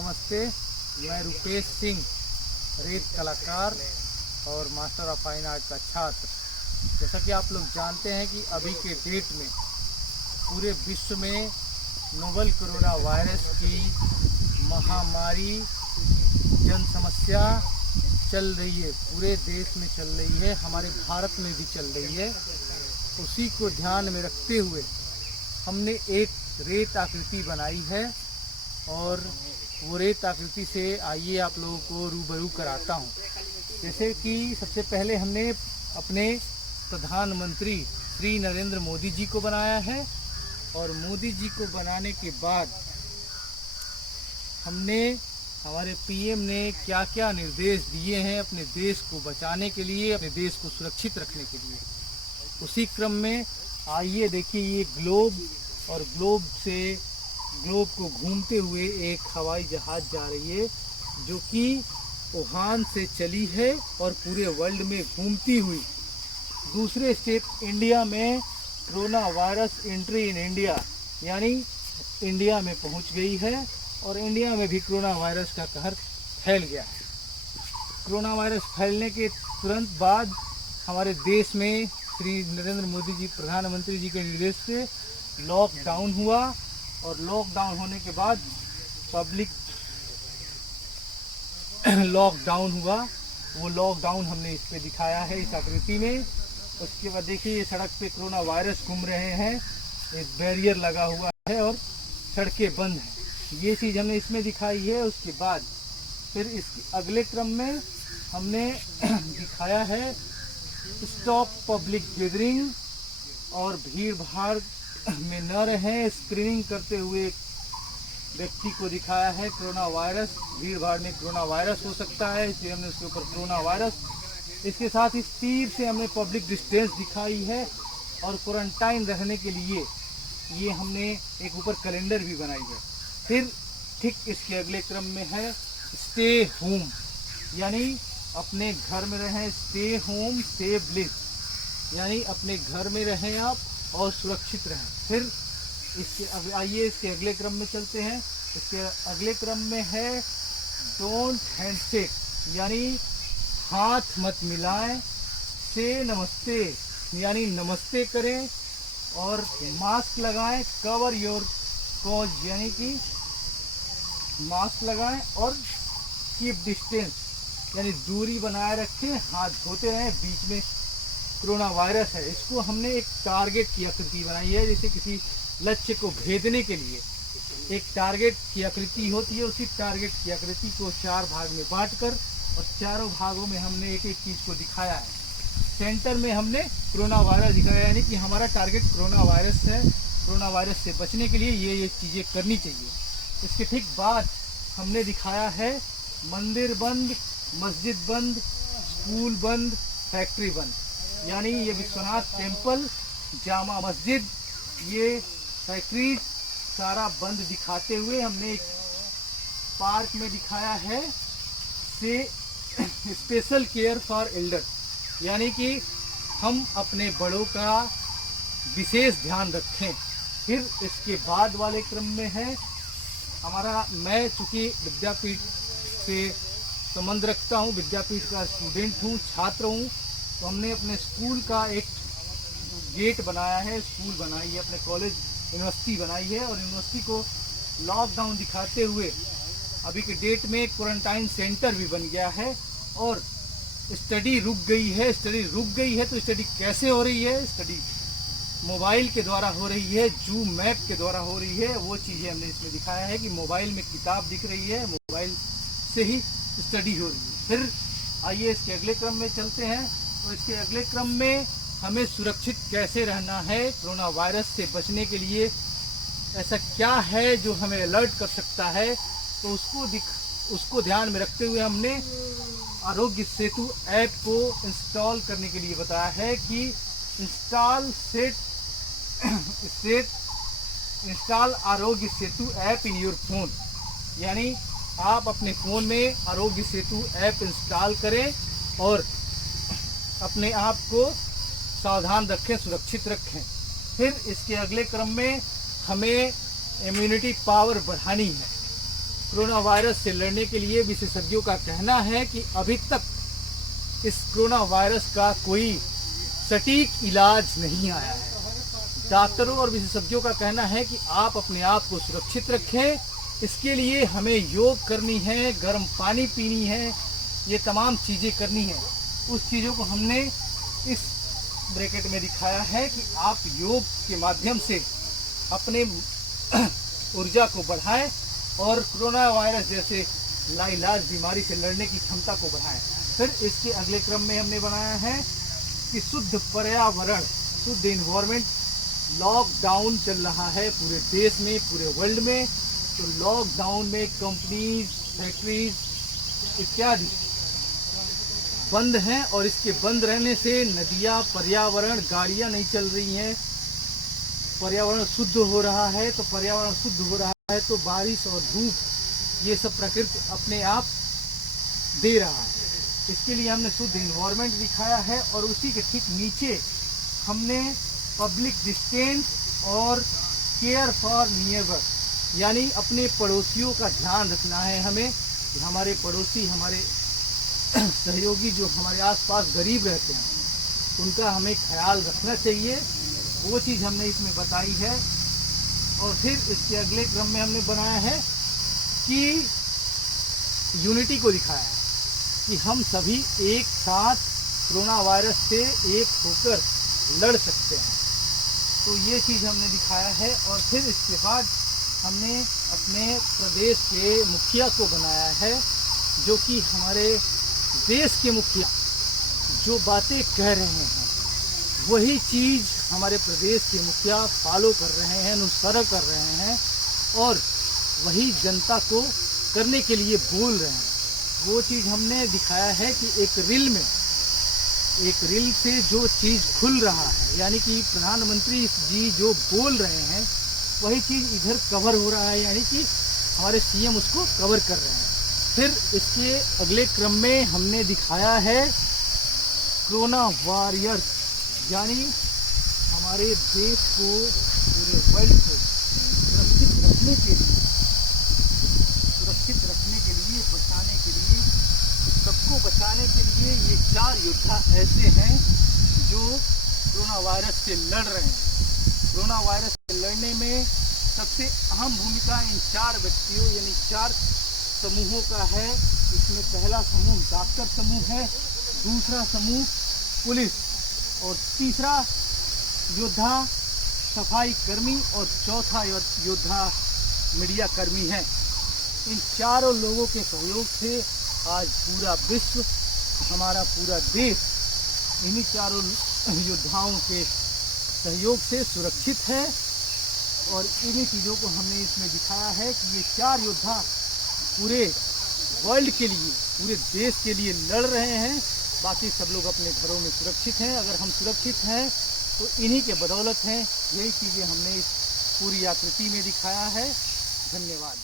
नमस्ते, मैं रुपेश सिंह, रेत कलाकार और मास्टर ऑफ फाइन आर्ट का छात्र। जैसा कि आप लोग जानते हैं कि अभी के डेट में पूरे विश्व में नोवल कोरोना वायरस की महामारी जन समस्या चल रही है, पूरे देश में चल रही है, हमारे भारत में भी चल रही है। उसी को ध्यान में रखते हुए हमने एक रेत आकृति बनाई है और वो रेत आकृति से आइए आप लोगों को रूबरू कराता हूँ। जैसे कि सबसे पहले हमने अपने प्रधानमंत्री श्री नरेंद्र मोदी जी को बनाया है और मोदी जी को बनाने के बाद हमने हमारे पीएम ने क्या क्या निर्देश दिए हैं अपने देश को बचाने के लिए, अपने देश को सुरक्षित रखने के लिए। उसी क्रम में आइए देखिए, ये ग्लोब और ग्लोब को घूमते हुए एक हवाई जहाज जा रही है जो कि वुहान से चली है और पूरे वर्ल्ड में घूमती हुई दूसरे स्टेप इंडिया में corona virus entry in India यानी इंडिया में पहुंच गई है और इंडिया में भी कोरोना वायरस का कहर फैल गया है। कोरोना वायरस फैलने के तुरंत बाद हमारे देश में श्री नरेंद्र मोदी जी प्रधानमंत्री जी के निर्देश से लॉकडाउन हुआ और लॉकडाउन होने के बाद पब्लिक लॉकडाउन हुआ। वो लॉकडाउन हमने इस पे दिखाया है इस आकृति में। उसके बाद देखिए, ये सड़क पे कोरोना वायरस घूम रहे हैं, एक बैरियर लगा हुआ है और सड़कें बंद हैं। ये चीज़ हमने इसमें दिखाई है। उसके बाद फिर इसके अगले क्रम में हमने दिखाया है स्टॉप पब्लिक गैदरिंग और भीड़ भाड़ में न रहें, स्क्रीनिंग करते हुए व्यक्ति को दिखाया है। कोरोना वायरस, भीड़ भाड़ में कोरोना वायरस हो सकता है, इसलिए हमने उसके ऊपर कोरोना वायरस। इसके साथ ही तीर से हमने पब्लिक डिस्टेंस दिखाई है और क्वारंटाइन रहने के लिए ये हमने एक ऊपर कैलेंडर भी बनाई है। फिर ठीक इसके अगले क्रम में है स्टे होम, यानी अपने घर में रहें, स्टे होम सेव ब्लिस, यानी अपने घर में रहें आप और सुरक्षित रहें। फिर इसके आइए इसके अगले क्रम में चलते हैं। इसके अगले क्रम में है डोंट हैंडशेक, यानी हाथ मत मिलाएं, से नमस्ते, यानी नमस्ते करें और मास्क लगाएं, कवर योर कॉज, यानी कि मास्क लगाएं और कीप डिस्टेंस, यानी दूरी बनाए रखें, हाथ धोते रहें। बीच में कोरोना वायरस है, इसको हमने एक टारगेट की आकृति बनाई है, जैसे किसी लक्ष्य को भेदने के लिए एक टारगेट की आकृति होती है। उसी टारगेट की आकृति को 4 भाग में बांटकर और चारों भागों में हमने एक एक चीज़ को दिखाया है। सेंटर में हमने कोरोना वायरस दिखाया, यानी कि हमारा टारगेट कोरोना वायरस है। कोरोना वायरस से बचने के लिए ये चीज़ें करनी चाहिए। इसके ठीक बाद हमने दिखाया है मंदिर बंद, मस्जिद बंद, स्कूल बंद, फैक्ट्री बंद, यानी ये विश्वनाथ टेम्पल, जामा मस्जिद, ये फैक्ट्री सारा बंद दिखाते हुए हमने एक पार्क में दिखाया है से स्पेशल केयर फॉर एल्डर, यानी कि हम अपने बड़ों का विशेष ध्यान रखें। फिर इसके बाद वाले क्रम में है हमारा, मैं चूँकि विद्यापीठ से संबंध रखता हूँ, विद्यापीठ का स्टूडेंट हूँ, छात्र हूँ, तो हमने अपने स्कूल का एक गेट बनाया है, स्कूल बनाई है, अपने कॉलेज यूनिवर्सिटी बनाई है और यूनिवर्सिटी को लॉकडाउन दिखाते हुए अभी के डेट में क्वारंटाइन सेंटर भी बन गया है और स्टडी रुक गई है। स्टडी रुक गई है तो स्टडी कैसे हो रही है? स्टडी मोबाइल के द्वारा हो रही है, जूम मैप के द्वारा हो रही है। वो चीज़ें हमने इसमें दिखाया है कि मोबाइल में किताब दिख रही है, मोबाइल से ही स्टडी हो रही है। फिर आइए इसके अगले क्रम में चलते हैं। तो इसके अगले क्रम में हमें सुरक्षित कैसे रहना है कोरोना वायरस से बचने के लिए, ऐसा क्या है जो हमें अलर्ट कर सकता है, तो उसको ध्यान में रखते हुए हमने आरोग्य सेतु ऐप को इंस्टॉल करने के लिए बताया है कि install Aarogya Setu app in your phone, यानी आप अपने फ़ोन में आरोग्य सेतु ऐप इंस्टॉल करें और अपने आप को सावधान रखें, सुरक्षित रखें। फिर इसके अगले क्रम में हमें इम्यूनिटी पावर बढ़ानी है। कोरोना वायरस से लड़ने के लिए विशेषज्ञों का कहना है कि अभी तक इस कोरोना वायरस का कोई सटीक इलाज नहीं आया है। डॉक्टरों और विशेषज्ञों का कहना है कि आप अपने आप को सुरक्षित रखें। इसके लिए हमें योग करनी है, गर्म पानी पीनी है, ये तमाम चीज़ें करनी है। उस चीज़ों को हमने इस ब्रैकेट में दिखाया है कि आप योग के माध्यम से अपने ऊर्जा को बढ़ाएं और कोरोना वायरस जैसे लाइलाज बीमारी से लड़ने की क्षमता को बढ़ाएं। फिर इसके अगले क्रम में हमने बनाया है कि शुद्ध पर्यावरण, शुद्ध इन्वायरमेंट। लॉकडाउन चल रहा है पूरे देश में, पूरे वर्ल्ड में। तो लॉकडाउन में कंपनीज, फैक्ट्रीज इत्यादि बंद हैं और इसके बंद रहने से नदियाँ, पर्यावरण, गाड़ियाँ नहीं चल रही हैं, पर्यावरण शुद्ध हो रहा है। तो पर्यावरण शुद्ध हो रहा है तो बारिश और धूप ये सब प्रकृति अपने आप दे रहा है। इसके लिए हमने शुद्ध इन्वायरमेंट दिखाया है और उसी के ठीक नीचे हमने पब्लिक डिस्टेंस और केयर फॉर नियबर, यानी अपने पड़ोसियों का ध्यान रखना है हमें। हमारे पड़ोसी, हमारे सहयोगी जो हमारे आसपास गरीब रहते हैं उनका हमें ख्याल रखना चाहिए। वो चीज़ हमने इसमें बताई है। और फिर इसके अगले क्रम में हमने बनाया है कि यूनिटी को दिखाया है कि हम सभी एक साथ कोरोना वायरस से एक होकर लड़ सकते हैं। तो ये चीज़ हमने दिखाया है। और फिर इसके बाद हमने अपने प्रदेश के मुखिया को बनाया है, जो कि हमारे देश के मुखिया जो बातें कह रहे हैं वही चीज़ हमारे प्रदेश के मुखिया फॉलो कर रहे हैं, अनुसरण कर रहे हैं और वही जनता को करने के लिए बोल रहे हैं। वो चीज़ हमने दिखाया है कि एक रील से जो चीज़ खुल रहा है, यानी कि प्रधानमंत्री जी जो बोल रहे हैं वही चीज़ इधर कवर हो रहा है, यानी कि हमारे सीएम उसको कवर कर रहे हैं। फिर इसके अगले क्रम में हमने दिखाया है कोरोना वॉरियर्स, यानी हमारे देश को, पूरे वर्ल्ड को सुरक्षित रखने के लिए, बचाने के लिए, सबको बचाने के लिए ये 4 योद्धा ऐसे हैं जो कोरोना वायरस से लड़ रहे हैं। कोरोना वायरस से लड़ने में सबसे अहम भूमिका इन 4 व्यक्तियों यानी 4 समूहों का है। इसमें पहला समूह डॉक्टर समूह है, दूसरा समूह पुलिस और तीसरा योद्धा सफाई कर्मी और चौथा योद्धा मीडिया कर्मी है। इन चारों लोगों के सहयोग से आज पूरा विश्व, हमारा पूरा देश इन्हीं चारों योद्धाओं के सहयोग से सुरक्षित है। और इन्हीं चीज़ों को हमने इसमें दिखाया है कि ये 4 योद्धा पूरे वर्ल्ड के लिए, पूरे देश के लिए लड़ रहे हैं। बाकी सब लोग अपने घरों में सुरक्षित हैं। अगर हम सुरक्षित हैं तो इन्हीं के बदौलत हैं। यही चीज़ें हमने इस पूरी आकृति में दिखाया है। धन्यवाद।